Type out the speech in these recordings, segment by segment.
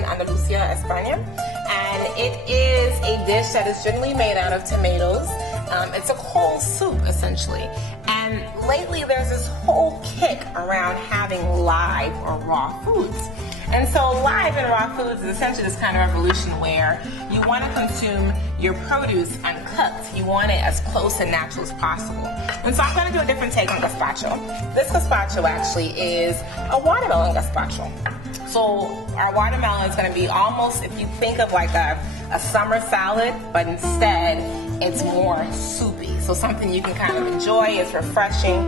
in Andalusia, España, and it is a dish that is generally made out of tomatoes. It's a cold soup, essentially. And lately there's this whole kick around having live or raw foods. And so live and raw foods is essentially this kind of revolution where you want to consume your produce uncooked. You want it as close and natural as possible. And so I'm going to do a different take on gazpacho. This gazpacho actually is a watermelon gazpacho. So our watermelon is going to be almost, if you think of like a summer salad, but instead it's more soupy. So something you can kind of enjoy, it's refreshing,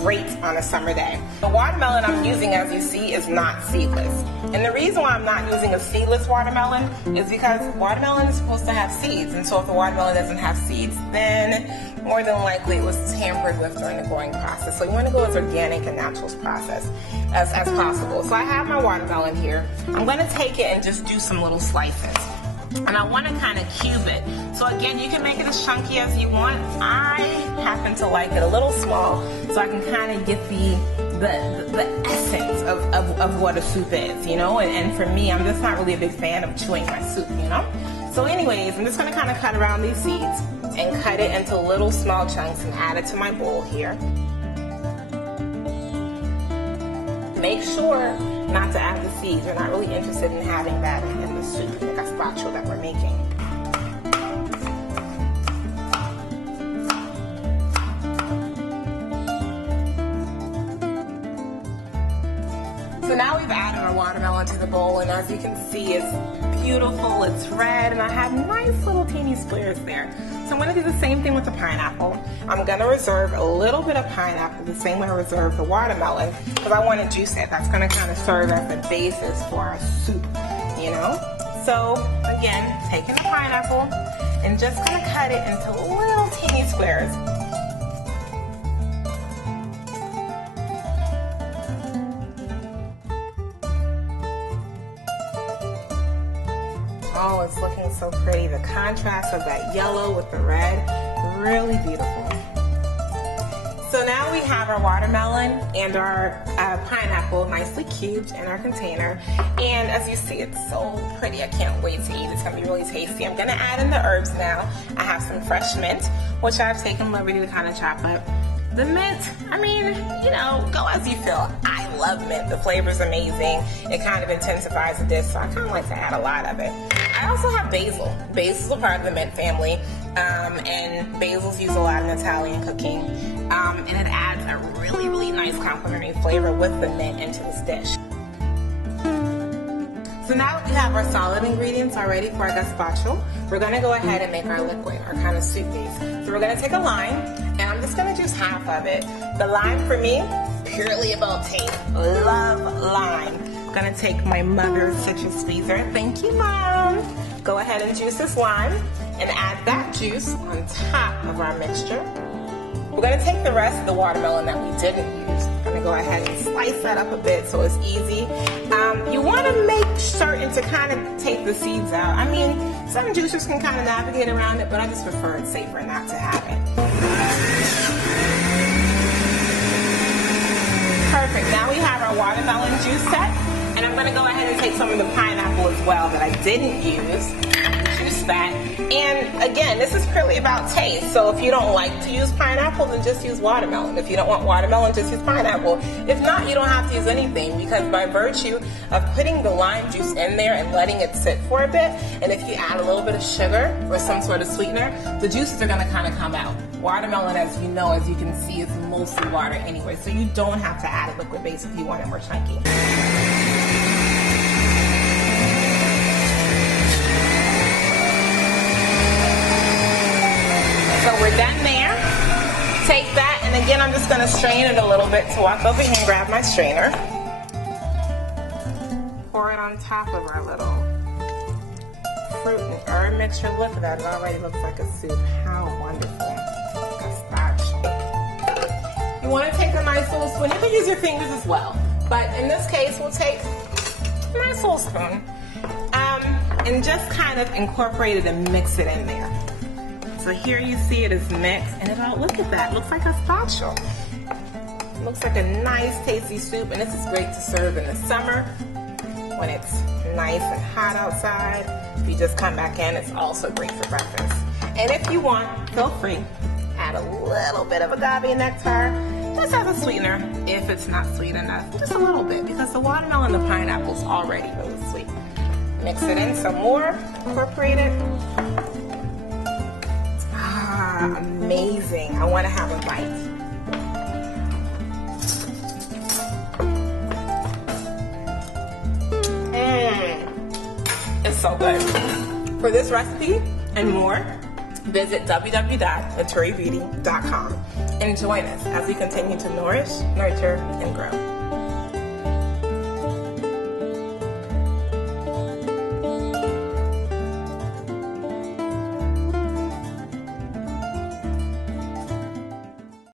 great on a summer day. The watermelon I'm using, as you see, is not seedless. And the reason why I'm not using a seedless watermelon is because watermelon is supposed to have seeds. And so if the watermelon doesn't have seeds, then more than likely it was tampered with during the growing process. So you want to go as organic and natural as possible. So I have my watermelon here. I'm going to take it and just do some little slices. And I want to kind of cube it. So again, you can make it as chunky as you want. I happen to like it a little small so I can kind of get the essence of what a soup is, you know? And for me, I'm just not really a big fan of chewing my soup, you know? So anyways, I'm just going to kind of cut around these seeds and cut it into little small chunks and add it to my bowl here. Make sure not to add the seeds. We're not really interested in having that in the soup, the gazpacho that we're making. So now we've added our watermelon to the bowl, and as you can see, it's beautiful, it's red, and I have nice little teeny squares there. So I'm going to do the same thing with the pineapple. I'm going to reserve a little bit of pineapple the same way I reserve the watermelon because I want to juice it. That's going to kind of serve as the basis for our soup, you know? So again, taking the pineapple and just going to cut it into little teeny squares. Oh, it's looking so pretty. The contrast of that yellow with the red, really beautiful. So now we have our watermelon and our pineapple nicely cubed in our container. And as you see, it's so pretty. I can't wait to eat. It's going to be really tasty. I'm going to add in the herbs now. I have some fresh mint, which I've taken liberty to kind of chop up. The mint, I mean, you know, go as you feel. I love mint. The flavor's amazing. It kind of intensifies the dish, so I kind of like to add a lot of it. I also have basil. Basil's a part of the mint family, and basil's used a lot in Italian cooking, and it adds a really, really nice complementary flavor with the mint into this dish. So now that we have our solid ingredients already for our gazpacho, we're going to go ahead and make our liquid, our kind of soup base. So we're going to take a lime, and I'm just going to juice half of it. The lime for me, purely about taste. Love lime. I'm going to take my mother's citrus squeezer. Thank you, Mom. Go ahead and juice this lime and add that juice on top of our mixture. We're going to take the rest of the watermelon that we didn't use. I'm going to go ahead and slice that up a bit so it's easy. You want to make certain to kind of take the seeds out. I mean, some juicers can kind of navigate around it, but I just prefer it's safer not to have it. Perfect. Now we have our watermelon juice set, and I'm going to go ahead and take some of the pineapple as well that I didn't use. Juice that. And again, this is purely about taste. So if you don't like to use pineapple, then just use watermelon. If you don't want watermelon, just use pineapple. If not, you don't have to use anything, because by virtue of putting the lime juice in there and letting it sit for a bit, and if you add a little bit of sugar or some sort of sweetener, the juices are going to kind of come out. Watermelon, as you know, as you can see, is mostly water anyway, so you don't have to add a liquid base if you want it more chunky. So we're done there. Take that, and again, I'm just going to strain it a little bit. So walk over here and grab my strainer. Pour it on top of our little fruit and herb mixture. Look at that, it already looks like a soup. How wonderful. Gazpacho. You want to take a nice little spoon. You can use your fingers as well, but in this case, we'll take a nice little spoon and just kind of incorporate it and mix it in there. So here you see it is mixed, and look at that, it looks like gazpacho. It looks like a nice tasty soup, and this is great to serve in the summer when it's nice and hot outside. If you just come back in, it's also great for breakfast. And if you want, feel free, add a little bit of agave nectar, just as a sweetener, if it's not sweet enough, just a little bit, because the watermelon and the pineapple is already really sweet. Mix it in some more, incorporate it. Amazing. I want to have a bite. It's so good. For this recipe and more, visit www.naturibeauty.com and join us as we continue to nourish, nurture, and grow.